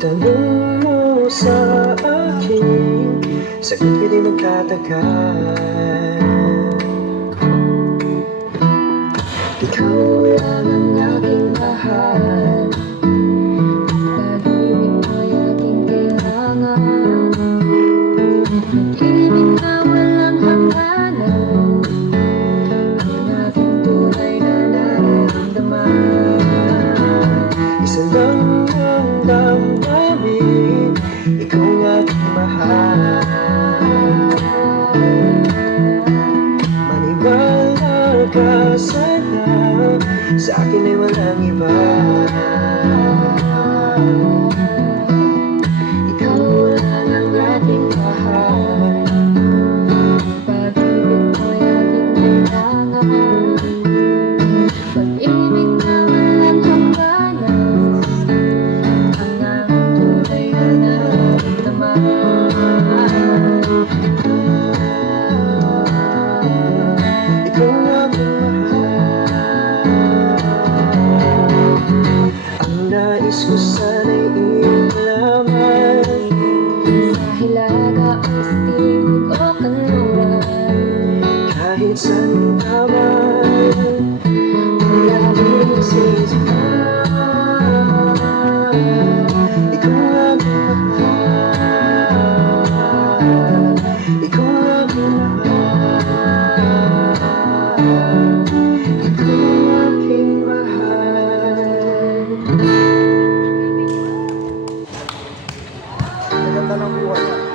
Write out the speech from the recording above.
Itanong mo sa akin Sagot ko di magtataka Ikaw lang ang ang damdamin Ikaw aking mahal. Maniwala ka sana Sa akin ay walang iba ko sana'y iyong malaman Sa hilaga o stimog o Kahit saan ka man Laging Sa isip ganda ng buhay.